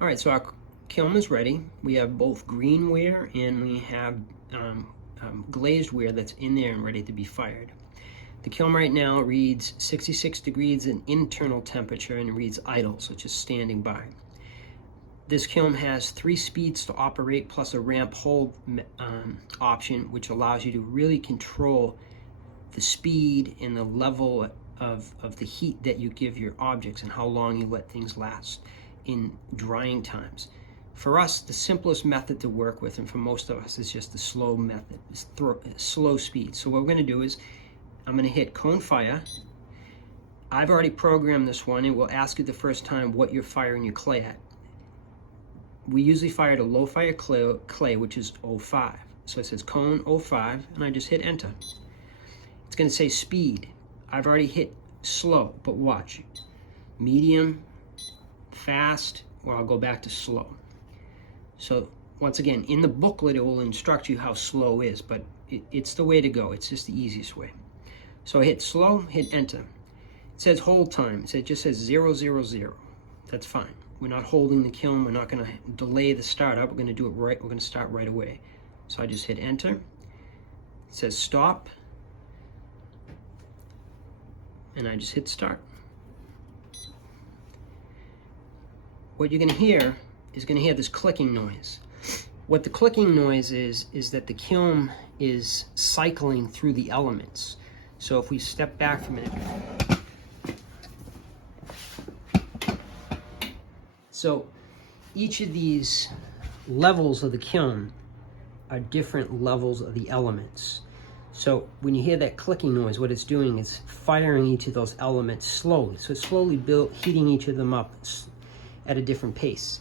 All right, so our kiln is ready. We have both green ware and we have glazed ware that's in there and ready to be fired. The kiln right now reads 66 degrees in internal temperature and reads idle, so it's just standing by. This kiln has 3 speeds to operate plus a ramp hold option, which allows you to really control the speed and the level of the heat that you give your objects and how long you let things last in drying times. For us, the simplest method to work with, and for most of us, is just the slow method, slow speed. So what we're going to do is I'm going to hit cone fire. I've already programmed this one. It will ask you the first time what you're firing your clay at. We usually fire at a low fire clay, which is 05. So it says cone 05, and I just hit enter. It's going to say speed. I've already hit slow, but watch. Medium, fast, or I'll go back to slow. So once again, in the booklet, it will instruct you how slow is, but it's the way to go. It's just the easiest way. So I hit slow, hit enter. It says hold time. It just says 000. That's fine. We're not holding the kiln. We're not going to delay the startup. We're going to do it right. We're going to start right away. So I just hit enter. It says stop. And I just hit start. What you're going to hear is this clicking noise. What the clicking noise is that the kiln is cycling through the elements. So if we step back for a minute. So each of these levels of the kiln are different levels of the elements. So when you hear that clicking noise, what it's doing is firing each of those elements slowly. So it's slowly heating each of them up at a different pace.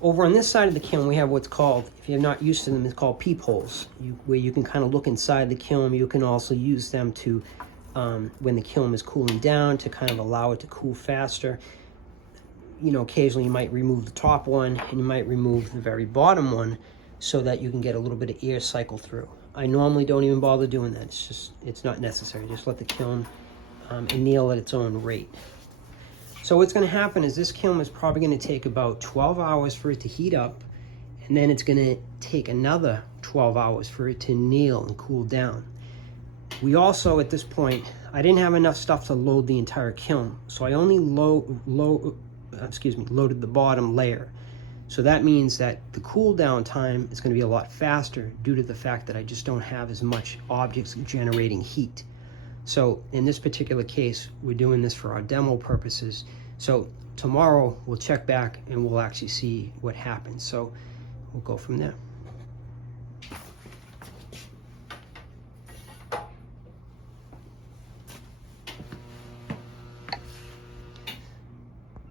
Over on this side of the kiln, we have what's called, if you're not used to them, it's called peepholes, where you can kind of look inside the kiln. You can also use them to, when the kiln is cooling down, to kind of allow it to cool faster. You know, occasionally you might remove the top one and you might remove the very bottom one so that you can get a little bit of air cycle through. I normally don't even bother doing that. It's not necessary. Just let the kiln anneal at its own rate. So what's going to happen is this kiln is probably going to take about 12 hours for it to heat up, and then it's going to take another 12 hours for it to anneal and cool down. We also, at this point, I didn't have enough stuff to load the entire kiln, so I only loaded the bottom layer. So that means that the cool down time is going to be a lot faster due to the fact that I just don't have as much objects generating heat. So in this particular case, we're doing this for our demo purposes. So tomorrow we'll check back and we'll actually see what happens. So we'll go from there.